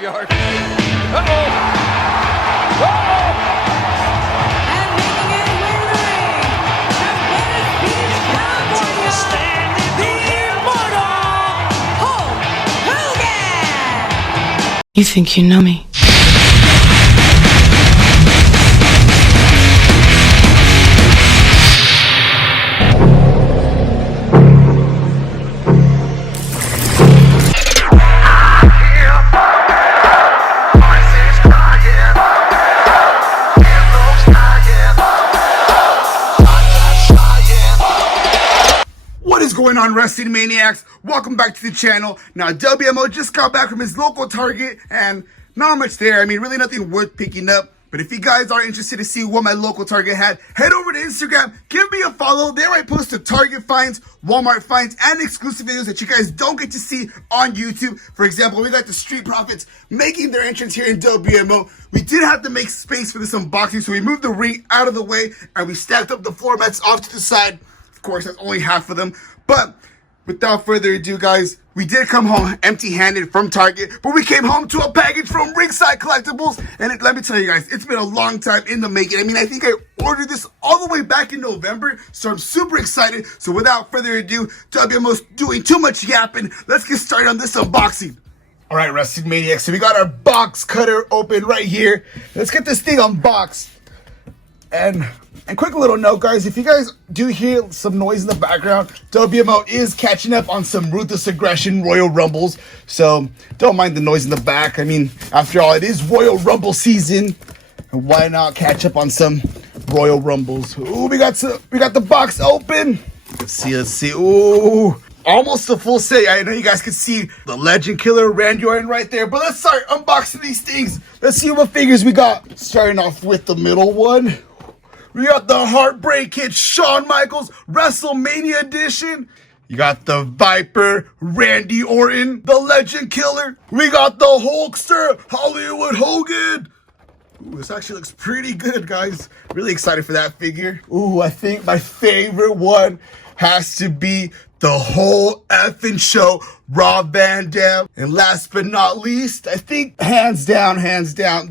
Yard. Uh-oh! Uh-oh! And making his way to the ring, from Venice Beach, California, the immortal Hulk Hogan! You think you know me? What is going on, Wrestling Maniacs? Welcome back to the channel. Now, WMO just got back from his local Target, and not much there. I mean, really nothing worth picking up. But if you guys are interested to see what my local Target had, head over to Instagram, give me a follow. There I post the Target finds, Walmart finds, and exclusive videos that you guys don't get to see on YouTube. For example, we got the Street Profits making their entrance here in WMO. We did have to make space for this unboxing, so we moved the ring out of the way, and we stacked up the floor mats off to the side. Of course, that's only half of them. But without further ado, guys, we did come home empty-handed from Target, but we came home to a package from Ringside Collectibles. And let me tell you guys, it's been a long time in the making. I mean, I think I ordered this all the way back in November, so I'm super excited. So without further ado, WMO's doing too much yapping. Let's get started on this unboxing. All right, Wrestling Maniacs, so we got our box cutter open right here. Let's get this thing unboxed. And quick little note, guys, if you guys do hear some noise in the background, WMO is catching up on some Ruthless Aggression Royal Rumbles, so don't mind the noise in the back. I mean, after all, it is Royal Rumble season, and why not catch up on some Royal Rumbles? Ooh, we got the box open. Let's see. Ooh, almost a full set. I know you guys can see the Legend Killer Randy Orton right there, but let's start unboxing these things. Let's see what figures we got. Starting off with the middle one. We got the Heartbreak Kid Shawn Michaels WrestleMania edition. You got the Viper Randy Orton, the Legend Killer. We got the Hulkster Hollywood Hogan. Ooh, this actually looks pretty good, guys. Really excited for that figure. Ooh, I think my favorite one has to be the whole effing show, Rob Van Dam. And last but not least, I think hands down,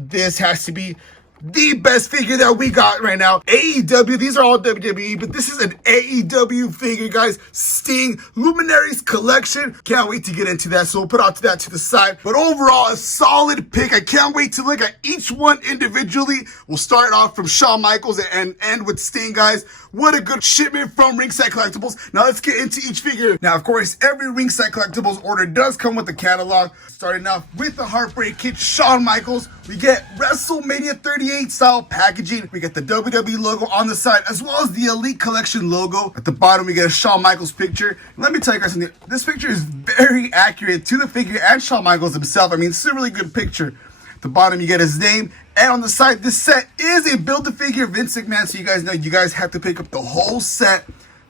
this has to be the best figure that we got right now. AEW, these are all WWE, but this is an AEW figure, guys. Sting Luminaries Collection. Can't wait to get into that, so we'll put out that to the side. But overall, a solid pick. I can't wait to look at each one individually. We'll start off from Shawn Michaels and end with Sting, guys. What a good shipment from Ringside Collectibles. Now let's get into each figure. Now, of course, every Ringside Collectibles order does come with a catalog. Starting off with the Heartbreak Kid Shawn Michaels, we get WrestleMania 38 style packaging. We get the WWE logo on the side, as well as the Elite Collection logo. At the bottom, we get a Shawn Michaels picture. Let me tell you guys something. This picture is very accurate to the figure and Shawn Michaels himself. I mean, it's a really good picture. At the bottom, you get his name. And on the side, this set is a Build-A-Figure Vince McMahon. So you guys know you guys have to pick up the whole set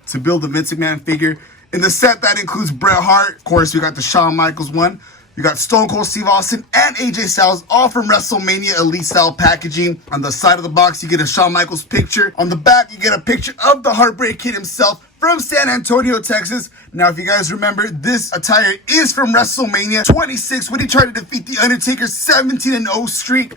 to build the Vince McMahon figure. In the set, that includes Bret Hart. Of course, we got the Shawn Michaels one. You got Stone Cold Steve Austin and AJ Styles, all from WrestleMania Elite style packaging. On the side of the box, you get a Shawn Michaels picture. On the back, you get a picture of the Heartbreak Kid himself from San Antonio, Texas. Now, if you guys remember, this attire is from WrestleMania 26 when he tried to defeat The Undertaker's 17-0 streak.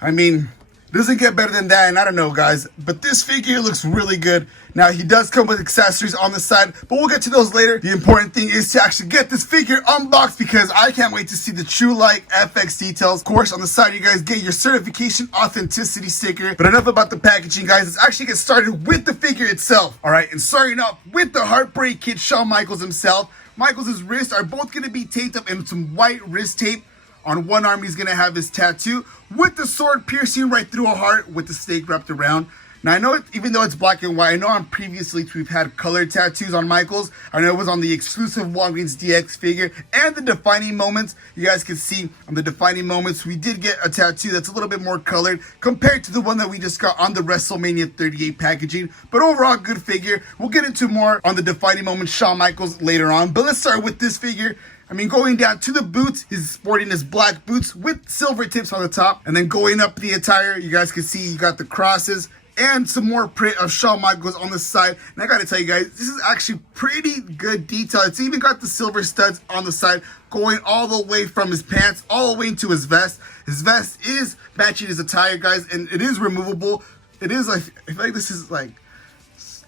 I mean, doesn't get better than that, and I don't know, guys, but this figure looks really good. Now, he does come with accessories on the side, but we'll get to those later. The important thing is to actually get this figure unboxed because I can't wait to see the True Light FX details. Of course, on the side, you guys get your certification authenticity sticker. But enough about the packaging, guys. Let's actually get started with the figure itself. All right, and starting off with the Heartbreak Kid Shawn Michaels himself. Michaels' wrists are both going to be taped up in some white wrist tape. On one arm, he's going to have his tattoo with the sword piercing right through a heart with the stake wrapped around. Now, I know even though it's black and white, I know on previously we've had colored tattoos on Michaels. I know it was on the exclusive Walgreens DX figure and the Defining Moments. You guys can see on the Defining Moments, we did get a tattoo that's a little bit more colored compared to the one that we just got on the WrestleMania 38 packaging. But overall, good figure. We'll get into more on the Defining Moments Shawn Michaels later on. But let's start with this figure. I mean, going down to the boots, he's sporting his black boots with silver tips on the top. And then going up the attire, you guys can see you got the crosses and some more print of Shawn Michaels on the side. And I gotta tell you guys, this is actually pretty good detail. It's even got the silver studs on the side going all the way from his pants all the way into his vest. His vest is matching his attire, guys, and it is removable. It is like, I feel like this is like,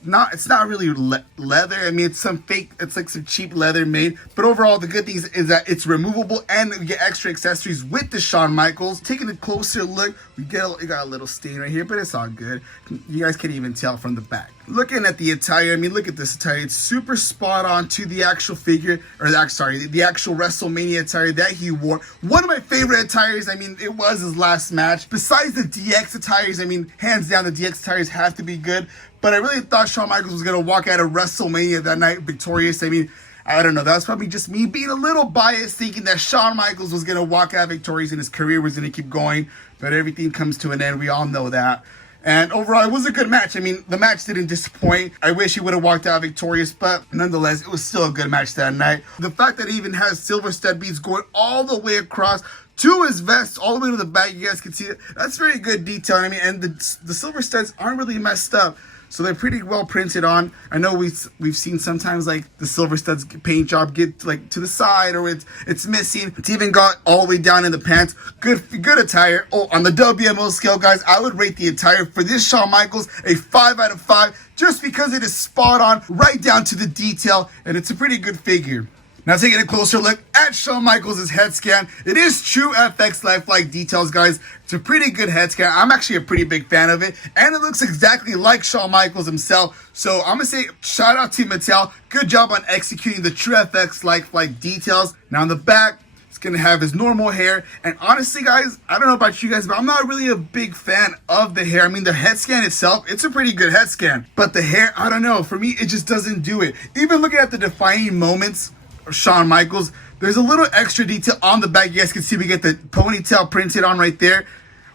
it's not really leather. I mean, it's like some cheap leather made, but overall the good thing is that it's removable and we get extra accessories with the Shawn Michaels. Taking a closer look, we got a little stain right here, but it's all good. You guys can't even tell from the back. Looking at the attire, I mean, look at this attire. It's super spot on to the actual figure, or the actual WrestleMania attire that he wore. One of my favorite attires. I mean, it was his last match. Besides the DX attires, I mean, hands down, the DX attires have to be good. But I really thought Shawn Michaels was going to walk out of WrestleMania that night victorious. I mean, I don't know. That was probably just me being a little biased, thinking that Shawn Michaels was going to walk out victorious and his career was going to keep going. But everything comes to an end. We all know that. And overall, it was a good match. I mean, the match didn't disappoint. I wish he would have walked out victorious, but nonetheless, it was still a good match that night. The fact that it even has silver stud beads going all the way across to his vest, all the way to the back, you guys can see it. That's very good detail. I mean, and the silver studs aren't really messed up. So they're pretty well printed on. I know we've seen sometimes like the silver studs paint job get like to the side or it's missing. It's even got all the way down in the pants. Good attire. Oh, on the WMO scale, guys, I would rate the attire for this Shawn Michaels a 5 out of 5 just because it is spot on, right down to the detail, and it's a pretty good figure. Now taking a closer look at Shawn Michaels' head scan. It is true FX lifelike details, guys. It's a pretty good head scan. I'm actually a pretty big fan of it. And it looks exactly like Shawn Michaels himself. So I'm going to say shout out to Mattel. Good job on executing the true FX lifelike details. Now on the back, it's going to have his normal hair. And honestly, guys, I don't know about you guys, but I'm not really a big fan of the hair. I mean, the head scan itself, it's a pretty good head scan. But the hair, I don't know. For me, it just doesn't do it. Even looking at the defining moments of Shawn Michaels, there's a little extra detail on the back. You guys can see we get the ponytail printed on right there.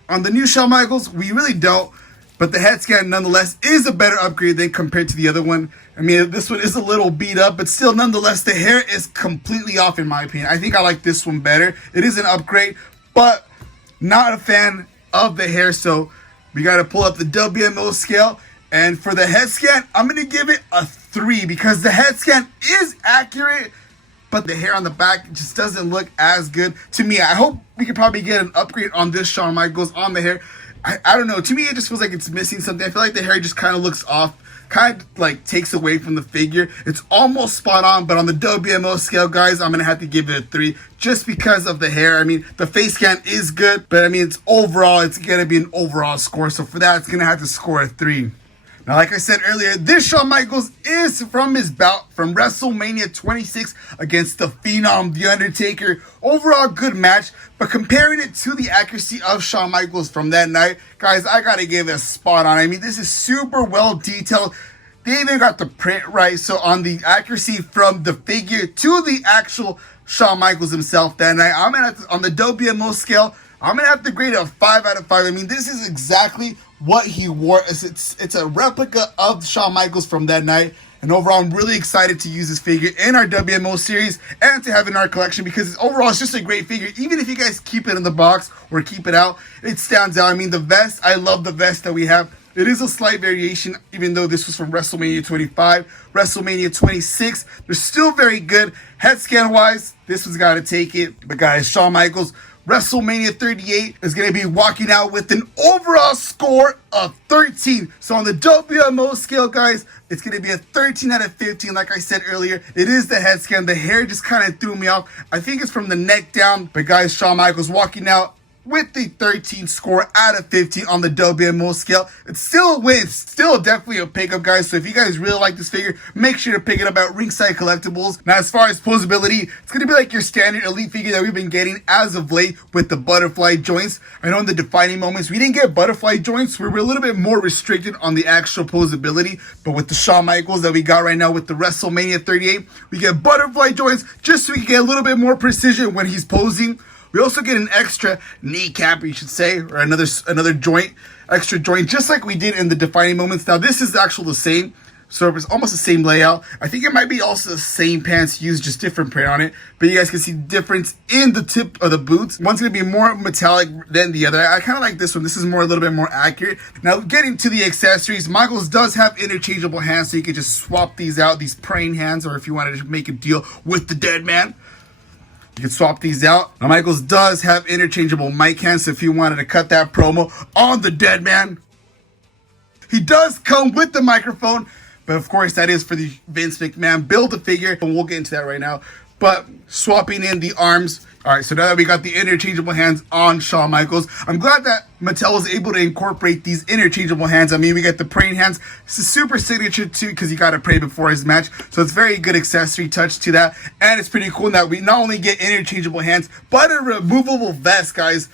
On the new Shawn Michaels, we really don't. But the head scan, nonetheless, is a better upgrade than compared to the other one. I mean, this one is a little beat up, but still, nonetheless, the hair is completely off in my opinion. I think I like this one better. It is an upgrade, but not a fan of the hair. So we got to pull up the WMO scale. And for the head scan, I'm going to give it a 3 because the head scan is accurate, but the hair on the back just doesn't look as good to me. I hope we could probably get an upgrade on this Shawn Michaels on the hair. I don't know. To me, it just feels like it's missing something. I feel like the hair just kind of looks off, kind of like takes away from the figure. It's almost spot on, but on the WMO scale, guys, I'm going to have to give it a 3 just because of the hair. I mean, the face scan is good, but I mean, it's going to be an overall score. So for that, it's going to have to score a 3. Now, like I said earlier, this Shawn Michaels is from his bout from WrestleMania 26 against the Phenom, The Undertaker. Overall, good match, but comparing it to the accuracy of Shawn Michaels from that night, guys, I gotta give it a spot on. I mean, this is super well detailed. They even got the print right. So on the accuracy from the figure to the actual Shawn Michaels himself that night, I'm gonna have to, on the WMO scale, I'm gonna have to grade it a 5 out of 5. I mean, this is exactly what he wore. It's a replica of Shawn Michaels from that night. And overall, I'm really excited to use this figure in our WMO series and to have it in our collection because overall, it's just a great figure. Even if you guys keep it in the box or keep it out, it stands out. I mean, the vest, I love the vest that we have. It is a slight variation, even though this was from WrestleMania 25, WrestleMania 26. They're still very good. Head scan wise, this one's got to take it. But guys, Shawn Michaels, WrestleMania 38 is going to be walking out with an overall score of 13. So on the WMO scale, guys, it's going to be a 13 out of 15. Like I said earlier, it is the head scan. The hair just kind of threw me off. I think it's from the neck down. But guys, Shawn Michaels walking out with the 13 score out of 15 on the WMO scale. It's still a win. Still definitely a pickup, guys. So if you guys really like this figure, make sure to pick it up at Ringside Collectibles. Now, as far as posability, it's going to be like your standard elite figure that we've been getting as of late with the butterfly joints. I know in the defining moments, we didn't get butterfly joints. We were a little bit more restricted on the actual posability. But with the Shawn Michaels that we got right now with the WrestleMania 38, we get butterfly joints just so we can get a little bit more precision when he's posing. We also get an extra kneecap, you should say, or another joint, extra joint, just like we did in the defining moments. Now, this is actually the same. So it's almost the same layout. I think it might be also the same pants used, just different print on it. But you guys can see the difference in the tip of the boots. One's going to be more metallic than the other. I kind of like this one. This is more a little bit more accurate. Now, getting to the accessories, Michaels does have interchangeable hands, so you can just swap these out, these praying hands, or if you wanted to make a deal with the dead man, you can swap these out. Now, Michaels does have interchangeable mic hands, so if you wanted to cut that promo on the dead man, he does come with the microphone. But of course, that is for the Vince McMahon Build-A-Figure, and we'll get into that right now. But swapping in the arms. All right, so now that we got the interchangeable hands on Shawn Michaels, I'm glad that Mattel was able to incorporate these interchangeable hands. I mean, we get the praying hands. It's a super signature too, because you got to pray before his match. So it's very good accessory touch to that. And it's pretty cool that we not only get interchangeable hands, but a removable vest, guys.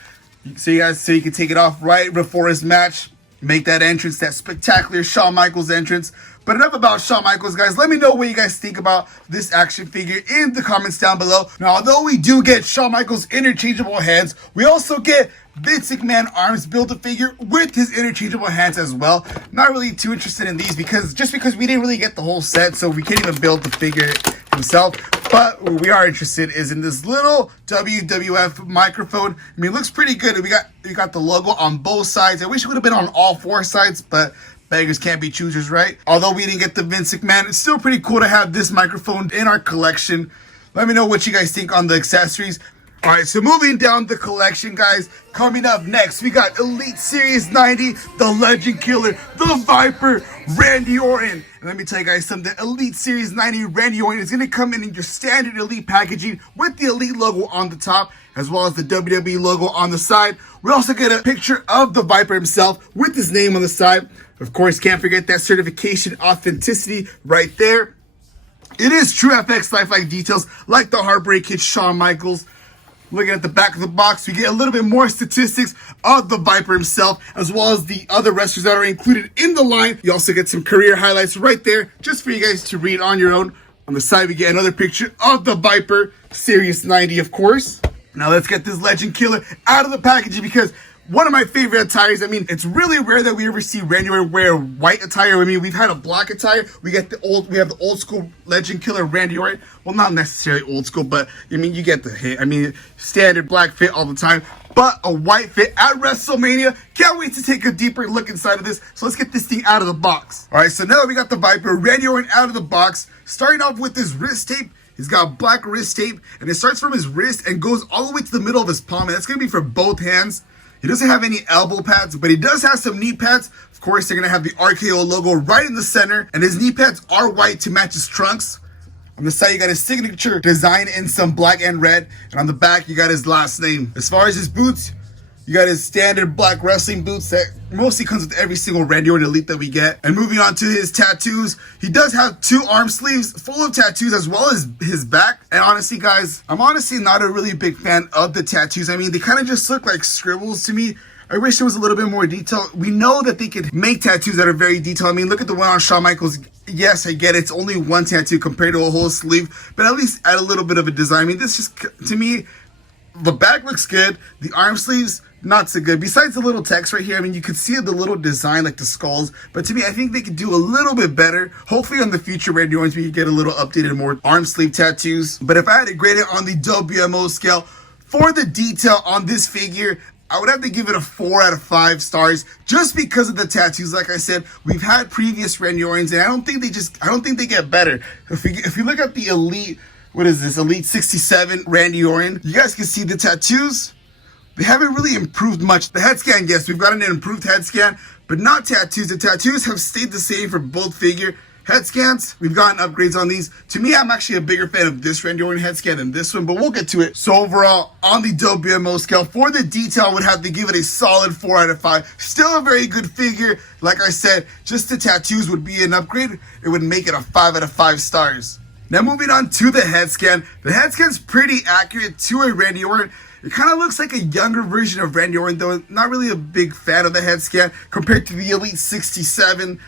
So you can take it off right before his match. Make that entrance, that spectacular Shawn Michaels entrance. But enough about Shawn Michaels, guys. Let me know what you guys think about this action figure in the comments down below. Now, although we do get Shawn Michaels interchangeable hands, we also get Vince McMahon arms Build-A-Figure with his interchangeable hands as well. Not really too interested in these because we didn't really get the whole set, so we can't even build the figure himself. But what we are interested is in this little WWF microphone. I mean, it looks pretty good. We got the logo on both sides. I wish it would have been on all four sides, but beggars can't be choosers, right? Although we didn't get the Vince McMahon, it's still pretty cool to have this microphone in our collection. Let me know what you guys think on the accessories. All right, so moving down the collection, guys. Coming up next, we got Elite Series 90, the Legend Killer, the Viper, Randy Orton. And let me tell you guys something. Elite Series 90 Randy Orton is going to come in your standard Elite packaging with the Elite logo on the top, as well as the WWE logo on the side. We also get a picture of the Viper himself with his name on the side. Of course, can't forget that certification authenticity right there. It is true FX lifelike details like the Heartbreak Kid Shawn Michaels. Looking at the back of the box, we get a little bit more statistics of the Viper himself, as well as the other wrestlers that are included in the line. You also get some career highlights right there, just for you guys to read on your own. On the side, we get another picture of the Viper, Series 90, of course. Now let's get this Legend Killer out of the packaging, because one of my favorite attires. I mean, it's really rare that we ever see Randy Orton wear white attire. I mean, we've had a black attire. We have the old school Legend Killer Randy Orton. Well, not necessarily old school, but I mean, you get the hit. I mean, standard black fit all the time, but a white fit at WrestleMania. Can't wait to take a deeper look inside of this. So let's get this thing out of the box. All right, so now that we got the Viper, Randy Orton out of the box, starting off with his wrist tape. He's got black wrist tape, and it starts from his wrist and goes all the way to the middle of his palm, and that's going to be for both hands. He doesn't have any elbow pads, but he does have some knee pads. Of course, they're going to have the RKO logo right in the center, and his knee pads are white to match his trunks. On the side, you got his signature design in some black and red, and on the back, you got his last name. As far as his boots, you got his standard black wrestling boots that mostly comes with every single Randy Orton Elite that we get. And moving on to his tattoos, he does have 2 arm sleeves full of tattoos, as well as his back. And honestly, guys, I'm honestly not a really big fan of the tattoos. I mean, they kind of just look like scribbles to me. I wish there was a little bit more detail. We know that they could make tattoos that are very detailed. I mean, look at the one on Shawn Michaels. Yes, I get it. It's only one tattoo compared to a whole sleeve, but at least add a little bit of a design. I mean, this just, to me, the back looks good. The arm sleeves, not so good. Besides the little text right here, I mean, you could see the little design, like the skulls. But to me, I think they could do a little bit better. Hopefully on the future Randy Ortons, we could get a little updated, more arm sleeve tattoos. But if I had to grade it on the WMO scale for the detail on this figure, I would have to give it a 4 out of 5 stars, just because of the tattoos. Like I said, we've had previous Randy Ortons, and I don't think they get better. If you look at the Elite, what is this, Elite 67 Randy Orton, you guys can see the tattoos. They haven't really improved much. The head scan, yes, we've gotten an improved head scan, but not tattoos. The tattoos have stayed the same for both figure. Head scans, we've gotten upgrades on these. To me, I'm actually a bigger fan of this Randy Orton head scan than this one, but we'll get to it. So overall, on the WMO scale, for the detail, I would have to give it a solid 4 out of 5. Still a very good figure. Like I said, just the tattoos would be an upgrade. It would make it a 5 out of 5 stars. Now moving on to the head scan. The head scan's pretty accurate to a Randy Orton. It kind of looks like a younger version of Randy Orton, though not really a big fan of the head scan compared to the Elite 67.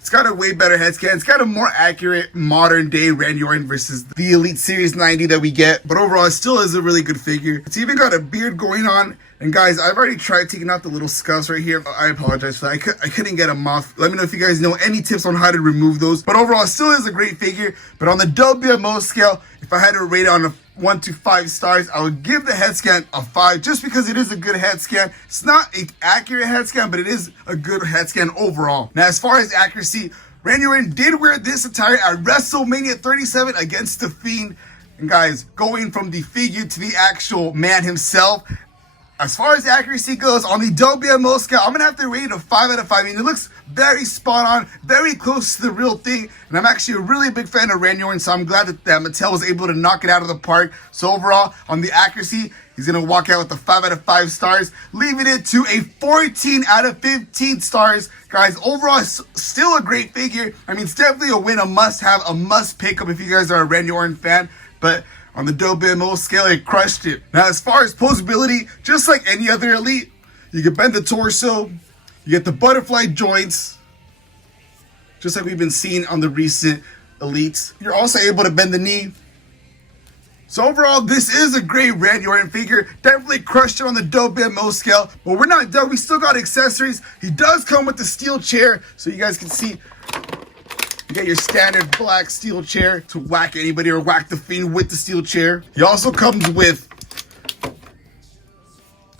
It's got a way better head scan. It's got a more accurate modern day Randy Orton versus the Elite Series 90 that we get. But overall, it still is a really good figure. It's even got a beard going on. And guys, I've already tried taking out the little scuffs right here. I apologize for that. I couldn't get them off. Let me know if you guys know any tips on how to remove those. But overall, it still is a great figure. But on the WMO scale, if I had to rate it on a 1 to 5 stars, I would give the head scan a 5 just because it is a good head scan. It's not an accurate head scan, but it is a good head scan overall. Now, as far as accuracy, Randy Orton did wear this attire at WrestleMania 37 against The Fiend. And guys, going from the figure to the actual man himself, as far as accuracy goes, on the WMO scale, I'm going to have to rate it a 5 out of 5. I mean, it looks very spot on, very close to the real thing. And I'm actually a really big fan of Randy Orton, so I'm glad that Mattel was able to knock it out of the park. So overall, on the accuracy, he's going to walk out with a 5 out of 5 stars, leaving it to a 14 out of 15 stars. Guys, overall, it's still a great figure. I mean, it's definitely a win, a must-have, a must-pick-up if you guys are a Randy Orton fan. But on the WMO scale, it crushed it. Now, as far as posability, just like any other elite, you can bend the torso, you get the butterfly joints, just like we've been seeing on the recent elites. You're also able to bend the knee. So overall, this is a great Randy Orton figure. Definitely crushed it on the WMO scale, but we're not done. We still got accessories. He does come with the steel chair, so you guys can see. You get your standard black steel chair to whack anybody or whack the Fiend with the steel chair. He also comes with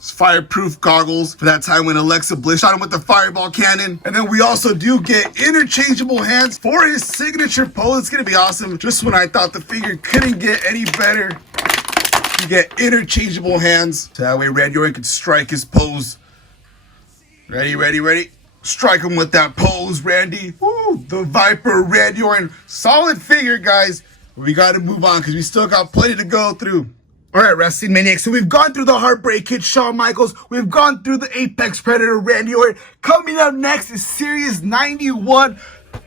fireproof goggles for that time when Alexa Bliss shot him with the fireball cannon. And then we also do get interchangeable hands for his signature pose. It's going to be awesome. Just when I thought the figure couldn't get any better, you get interchangeable hands. So that way Randy Orton can strike his pose. Ready, ready, ready. Strike him with that pose, Randy. Woo! The Viper, Randy Orton. Solid figure, guys. We got to move on because we still got plenty to go through. All right, Wrestling Maniacs. So we've gone through the Heartbreak Kid, Shawn Michaels. We've gone through the Apex Predator, Randy Orton. Coming up next is Series 91.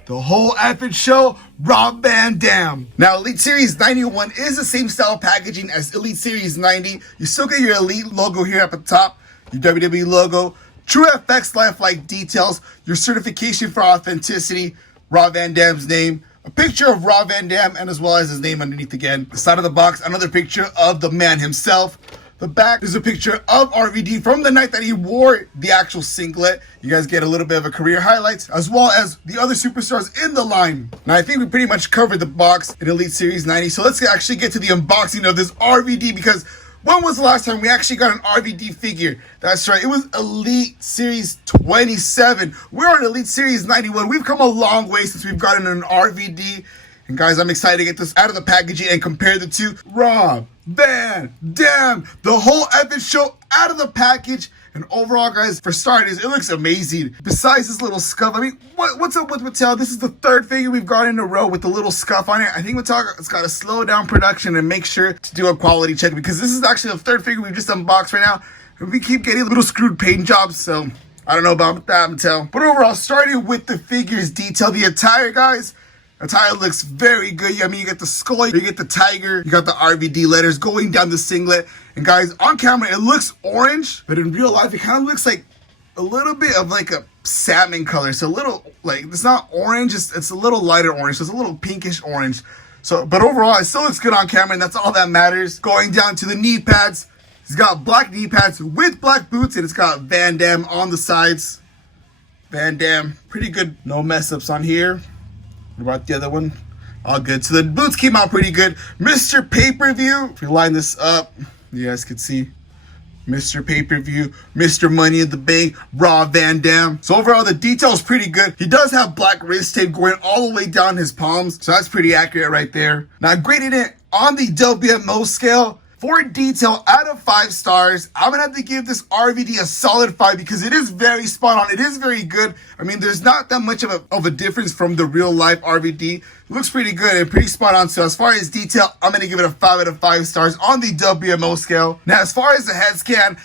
The whole epic show, Rob Van Dam. Now, Elite Series 91 is the same style packaging as Elite Series 90. You still get your Elite logo here at the top, your WWE logo. True FX lifelike details, your certification for authenticity, Rob Van Dam's name, a picture of Rob Van Dam, and as well as his name underneath again. The side of the box, another picture of the man himself. The back is a picture of RVD from the night that he wore the actual singlet. You guys get a little bit of a career highlights, as well as the other superstars in the line. Now, I think we pretty much covered the box in Elite Series 90, so let's actually get to the unboxing of this RVD, because when was the last time we actually got an RVD figure? That's right, it was Elite Series 27. We're on Elite Series 91. We've come a long way since we've gotten an RVD. And guys, I'm excited to get this out of the packaging and compare the two. Rob Van Dam, the whole epic show out of the package. And overall, guys, for starters, it looks amazing. Besides this little scuff, I mean, what's up with Mattel? This is the third figure we've got in a row with the little scuff on it. I think Mattel has got to slow down production and make sure to do a quality check, because this is actually the third figure we've just unboxed right now. And we keep getting little screwed paint jobs, so I don't know about that, Mattel. But overall, starting with the figures detail, the attire, guys. Attire looks very good. I mean, you get the skull, you get the tiger, you got the RVD letters going down the singlet. And guys, on camera, it looks orange, but in real life, it kind of looks like a little bit of like a salmon color. So a little, like, it's not orange, it's a little lighter orange. So it's a little pinkish orange. So, but overall, it still looks good on camera, and that's all that matters. Going down to the knee pads, he's got black knee pads with black boots, and it's got Van Dam on the sides. Van Dam, pretty good. No mess ups on here. What about the other one? All good. So the boots came out pretty good. Mr. Pay-Per-View. If you line this up, you guys can see Mr. Pay-Per-View, Mr. Money in the Bank, Rob Van Dam. So overall, the detail's pretty good. He does have black wrist tape going all the way down his palms, so that's pretty accurate right there. Now, I graded it on the WMO scale. For detail, out of 5 stars, I'm going to have to give this RVD a solid 5 because it is very spot on. It is very good. I mean, there's not that much of a difference from the real life RVD. It looks pretty good and pretty spot on. So as far as detail, I'm going to give it a 5 out of 5 stars on the WMO scale. Now, as far as the head scan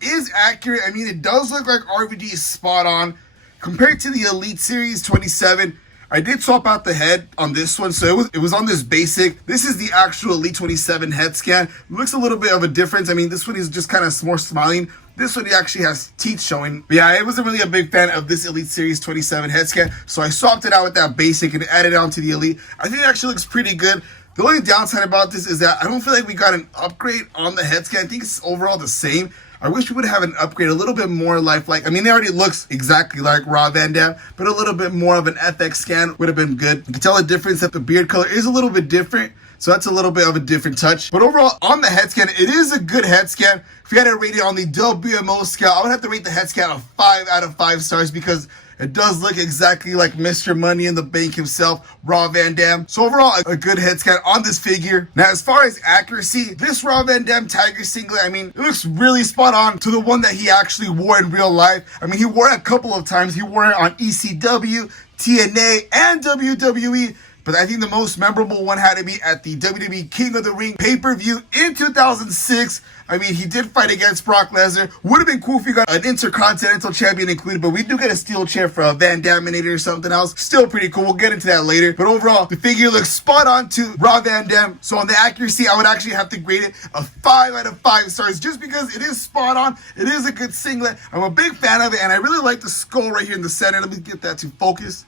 is accurate. I mean, it does look like RVD is spot on. Compared to the Elite Series 27, I did swap out the head on this one, so it was on this basic. This is the actual Elite 27 head scan. It looks a little bit of a difference. I mean, this one is just kind of more smiling. This one, he actually has teeth showing. But yeah, I wasn't really a big fan of this Elite Series 27 head scan, so I swapped it out with that basic and added it on to the Elite. I think it actually looks pretty good. The only downside about this is that I don't feel like we got an upgrade on the head scan. I think it's overall the same. I wish we would have an upgrade, a little bit more lifelike. I mean, it already looks exactly like Rob Van Dam, but a little bit more of an FX scan would have been good. You can tell the difference that the beard color is a little bit different, so that's a little bit of a different touch. But overall, on the head scan, it is a good head scan. If you had to rate it on the WMO scale, I would have to rate the head scan a 5 out of 5 stars because it does look exactly like Mr. Money in the Bank himself, Rob Van Dam. So overall, a good head scan on this figure. Now, as far as accuracy, this Rob Van Dam Tiger singlet, I mean, it looks really spot on to the one that he actually wore in real life. I mean, he wore it a couple of times. He wore it on ECW, TNA, and WWE. But I think the most memorable one had to be at the WWE King of the Ring pay-per-view in 2006. I mean, he did fight against Brock Lesnar. Would have been cool if we got an Intercontinental Champion included, but we do get a steel chair for a Van Daminator or something else. Still pretty cool. We'll get into that later. But overall, the figure looks spot on to Rob Van Dam. So on the accuracy, I would actually have to grade it a 5 out of 5 stars just because it is spot on. It is a good singlet. I'm a big fan of it, and I really like the skull right here in the center. Let me get that to focus.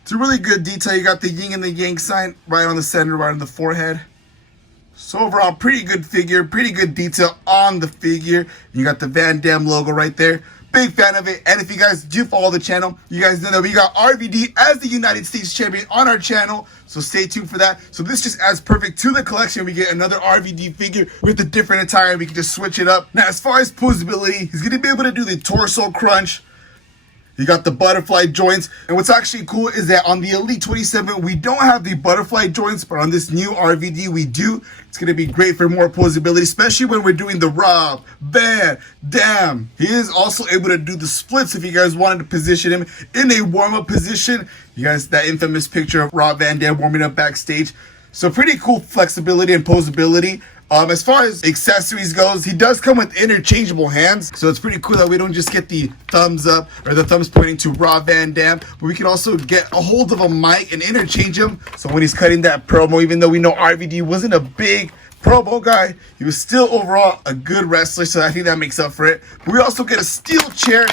It's a really good detail. You got the yin and the yang sign right on the center, right on the forehead. So overall, pretty good figure, pretty good detail on the figure. You got the Van Dam logo right there. Big fan of it. And if you guys do follow the channel, you guys know that we got RVD as the United States Champion on our channel. So stay tuned for that. So this just adds perfect to the collection. We get another RVD figure with a different attire. We can just switch it up. Now, as far as posability, he's going to be able to do the torso crunch. You got the butterfly joints. And what's actually cool is that on the Elite 27, we don't have the butterfly joints, but on this new RVD, we do. It's going to be great for more posability, especially when we're doing the Rob Van Dam. He is also able to do the splits if you guys wanted to position him in a warm-up position. You guys, that infamous picture of Rob Van Dam warming up backstage. So pretty cool flexibility and posability. As far as accessories goes, he does come with interchangeable hands. So it's pretty cool that we don't just get the thumbs up or the thumbs pointing to Rob Van Dam, but we can also get a hold of a mic and interchange him. So when he's cutting that promo, even though we know RVD wasn't a big promo guy, he was still overall a good wrestler. So I think that makes up for it. But we also get a steel chair.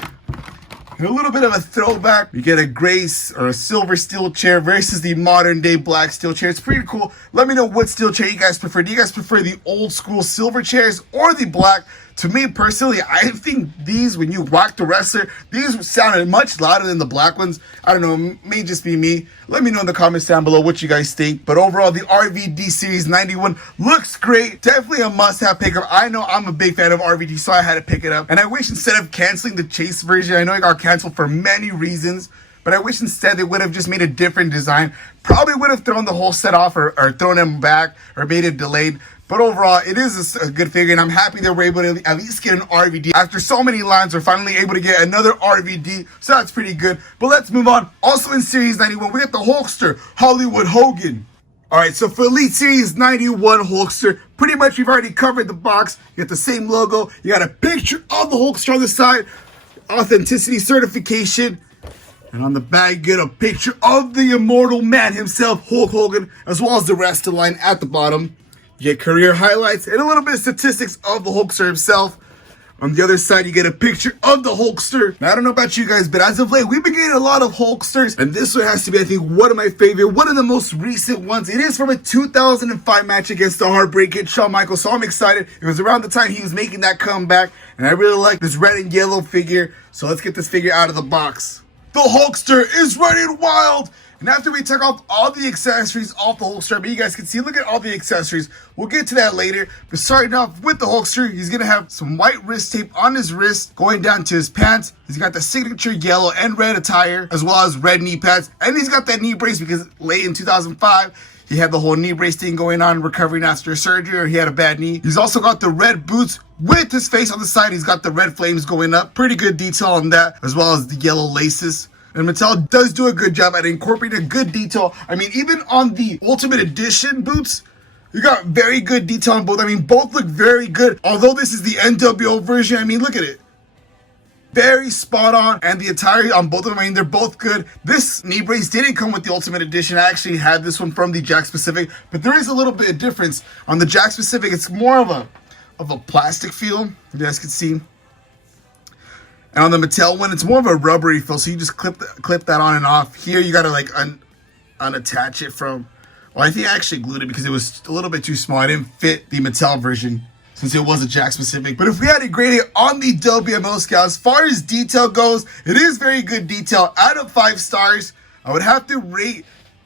A little bit of a throwback. You get a gray or a silver steel chair versus the modern day black steel chair. It's pretty cool. Let me know what steel chair you guys prefer. Do you guys prefer the old school silver chairs or the black? To me personally, I think these, when you rock the wrestler, these sounded much louder than the black ones. I don't know, it may just be me. Let me know in the comments down below what you guys think. But overall, the RVD Series 91 looks great. Definitely a must-have pickup. I know I'm a big fan of RVD, so I had to pick it up. And I wish instead of canceling the Chase version, I know it got canceled for many reasons, but I wish instead they would have just made a different design. Probably would have thrown the whole set off or thrown them back or made it delayed. But overall, it is a good figure, and I'm happy that we're able to at least get an RVD. After so many lines, we're finally able to get another RVD, so that's pretty good. But let's move on. Also in Series 91, we got the Hulkster, Hollywood Hogan. Alright, so for Elite Series 91 Hulkster, pretty much we've already covered the box. You got the same logo. You got a picture of the Hulkster on the side. Authenticity certification. And on the back, you get a picture of the immortal man himself, Hulk Hogan, as well as the wrestling line at the bottom. You get career highlights and a little bit of statistics of the Hulkster himself. On the other side, you get a picture of the Hulkster. Now, I don't know about you guys, but as of late, we've been getting a lot of Hulksters. And this one has to be, I think, one of my favorite, one of the most recent ones. It is from a 2005 match against the Heartbreaker, Shawn Michaels. So I'm excited. It was around the time he was making that comeback. And I really like this red and yellow figure. So let's get this figure out of the box. The Hulkster is running wild. And after we took off all the accessories off the Hulkster, but you guys can see, look at all the accessories. We'll get to that later. But starting off with the Hulkster, he's going to have some white wrist tape on his wrist going down to his pants. He's got the signature yellow and red attire, as well as red knee pads. And he's got that knee brace because late in 2005, he had the whole knee brace thing going on, recovering after surgery, or he had a bad knee. He's also got the red boots with his face on the side. He's got the red flames going up. Pretty good detail on that, as well as the yellow laces. And Mattel does do a good job at incorporating a good detail. I mean, even on the Ultimate Edition boots, you got very good detail on both. I mean, both look very good. Although this is the NWO version, I mean, look at it. Very spot on. And the attire on both of them, I mean, they're both good. This knee brace didn't come with the Ultimate Edition. I actually had this one from the Jakks Pacific. But there is a little bit of difference. On the Jakks Pacific, it's more of a plastic feel. You guys can see. And on the Mattel one, it's more of a rubbery feel, so you just clip that on and off. Here, you gotta like unattach it from. Well, I think I actually glued it because it was a little bit too small. I didn't fit the Mattel version, since it was a Jack specific. But if we had to grade it on the WMO scale, as far as detail goes, it is very good detail. Out of 5 stars, I would have to rate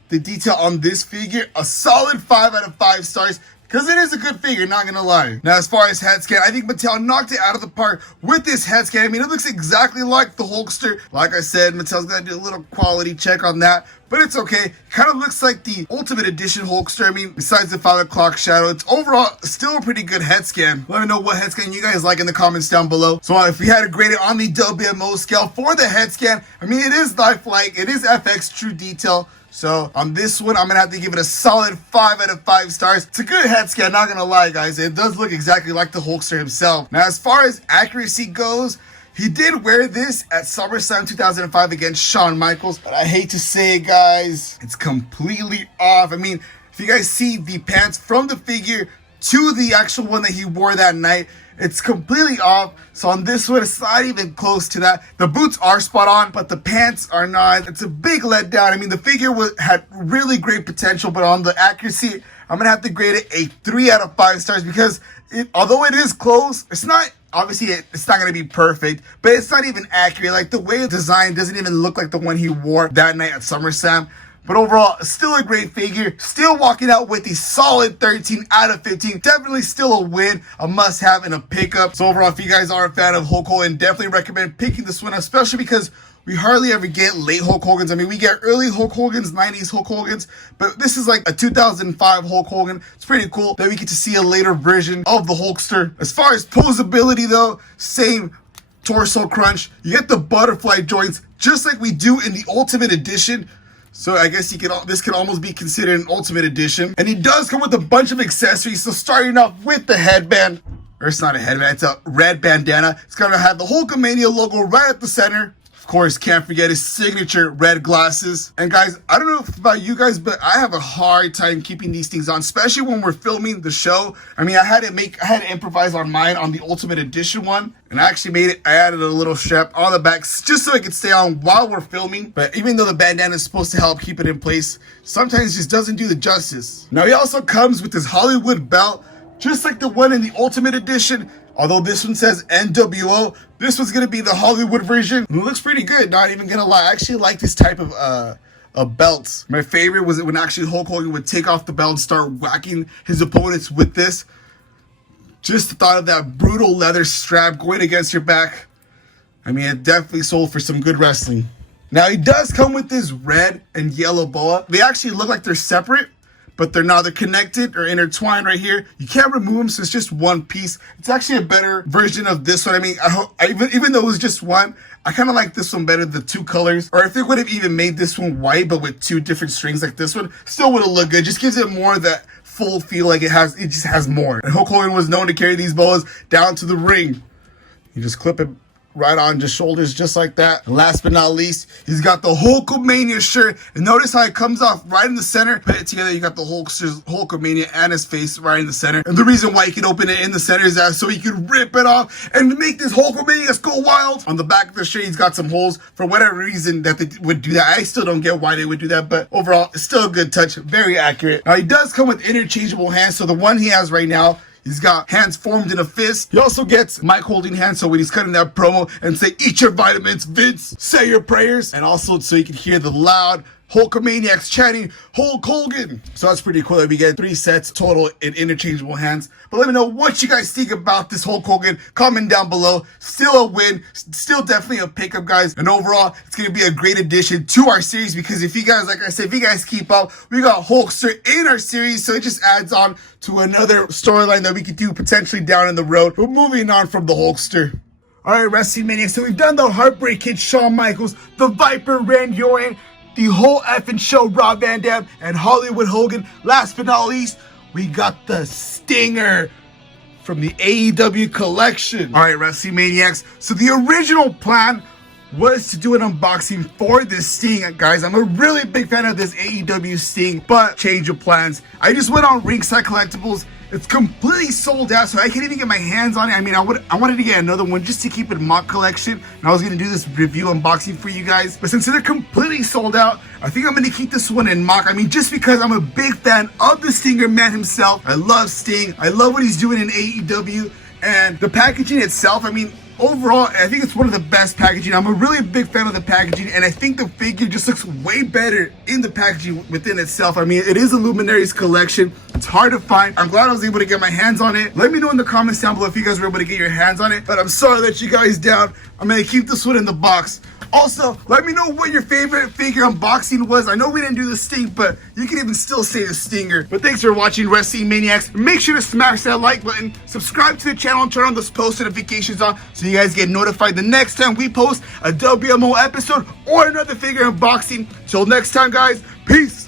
the detail on this figure a solid 5 out of 5 stars. Because it is a good figure, not gonna lie. Now, as far as head scan, I think Mattel knocked it out of the park with this head scan. I mean, it looks exactly like the Hulkster. Like I said, Mattel's gonna do a little quality check on that, but it's okay. Kind of looks like the Ultimate Edition Hulkster. I mean, besides the 5 o'clock shadow, it's overall still a pretty good head scan. Let me know what head scan you guys like in the comments down below. So if we had to grade it on the WMO scale for the head scan, I mean, it is lifelike, it is FX True Detail. So on this one, I'm gonna have to give it a solid 5 out of 5 stars. It's a good head scan, not gonna lie, guys. It does look exactly like the Hulkster himself. Now, as far as accuracy goes, he did wear this at SummerSlam 2005 against Shawn Michaels, but I hate to say it, guys, it's completely off. I mean, if you guys see the pants from the figure to the actual one that he wore that night, it's completely off. So on this one, it's not even close to that. The boots are spot on, but the pants are not. It's a big letdown. I mean, the figure had really great potential, but on the accuracy, I'm gonna have to grade it a 3 out of 5 stars because although it is close, it's not. Obviously, it's not going to be perfect, but it's not even accurate. Like, the way it's designed doesn't even look like the one he wore that night at SummerSlam. But overall, still a great figure. Still walking out with a solid 13 out of 15. Definitely still a win, a must-have, and a pickup. So overall, if you guys are a fan of Hulk Hogan, definitely recommend picking this one up, especially because we hardly ever get late Hulk Hogan's. I mean, we get early Hulk Hogan's, 90s Hulk Hogan's, but this is like a 2005 Hulk Hogan. It's pretty cool that we get to see a later version of the Hulkster. As far as posability though, same torso crunch. You get the butterfly joints just like we do in the Ultimate Edition. So I guess this could almost be considered an Ultimate Edition. And he does come with a bunch of accessories. So starting off with the headband, or it's not a headband, it's a red bandana. It's gonna have the Hulkamania logo right at the center. Of course, can't forget his signature red glasses. And guys, I don't know about you guys, but I have a hard time keeping these things on, especially when we're filming the show. I mean, I had to improvise on mine on the Ultimate Edition one. And I actually I added a little strap on the back just so it could stay on while we're filming. But even though the bandana is supposed to help keep it in place, sometimes it just doesn't do the justice. Now, he also comes with this Hollywood belt, just like the one in the Ultimate Edition. Although this one says NWO, this one's gonna be the Hollywood version. And it looks pretty good, not even gonna lie. I actually like this type of belts. My favorite was when actually Hulk Hogan would take off the belt and start whacking his opponents with this. Just the thought of that brutal leather strap going against your back. I mean, it definitely sold for some good wrestling. Now, he does come with this red and yellow boa. They actually look like they're separate, but they're not. They're connected or intertwined right here. You can't remove them, so it's just one piece. It's actually a better version of this one. I mean, even though it was just one, I kind of like this one better, the 2 colors. Or if they would have even made this one white, but with 2 different strings like this one, still would have looked good. Just gives it more of that full feel, like it just has more. And Hulk Hogan was known to carry these boas down to the ring. You just clip it right on his shoulders just like that. And last but not least, he's got the Hulkamania shirt. And notice how it comes off right in the center. Put it together, you got the Hulkamania and his face right in the center. And the reason why you can open it in the center is that so you can rip it off and make this Hulkamania go wild. On the back of the shirt, he's got some holes for whatever reason that they would do that. I still don't get why they would do that, but overall, it's still a good touch. Very accurate. Now, he does come with interchangeable hands. So the one he has right now, he's got hands formed in a fist. He also gets mic holding hands, so when he's cutting that promo and say, "Eat your vitamins, Vince, say your prayers." And also so you can hear the loud Hulkamaniacs chanting, "Hulk Hogan." So that's pretty cool that we get 3 sets total in interchangeable hands. But let me know what you guys think about this Hulk Hogan. Comment down below. Still a win. Still definitely a pickup, guys. And overall, it's going to be a great addition to our series because if you guys, like I said, if you guys keep up, we got Hulkster in our series. So it just adds on to another storyline that we could do potentially down in the road. But moving on from the Hulkster. All right, Wrestling Maniacs. So we've done the Heartbreak Kid, Shawn Michaels, the Viper, Randy Orton, the whole effing show, Rob Van Dam, and Hollywood Hogan. Last but not least, we got the Stinger from the AEW collection. All right, Wrestling Maniacs. So the original plan was to do an unboxing for this Sting. Guys, I'm a really big fan of this AEW Sting, but change of plans. I just went on Ringside Collectibles It's completely sold out, so I can't even get my hands on it. I mean, I wanted to get another one just to keep it mock collection, and I was gonna do this review unboxing for you guys. But since they're completely sold out, I think I'm gonna keep this one in mock. I mean, just because I'm a big fan of the Stinger man himself. I love Sting. I love what he's doing in AEW, and the packaging itself, I mean, overall, I think it's one of the best packaging. I'm a really big fan of the packaging, and I think the figure just looks way better in the packaging within itself. I mean, it is a Luminaries collection. It's hard to find. I'm glad I was able to get my hands on it. Let me know in the comments down below if you guys were able to get your hands on it, but I'm sorry to let you guys down. I'm gonna keep this one in the box. Also, let me know what your favorite figure unboxing was. I know we didn't do the Sting, but you can even still say the Stinger. But thanks for watching Wrestling Maniacs. Make sure to smash that like button, subscribe to the channel, and turn on those post notifications on so you guys get notified the next time we post a WMO episode or another figure unboxing. Till next time, guys, peace.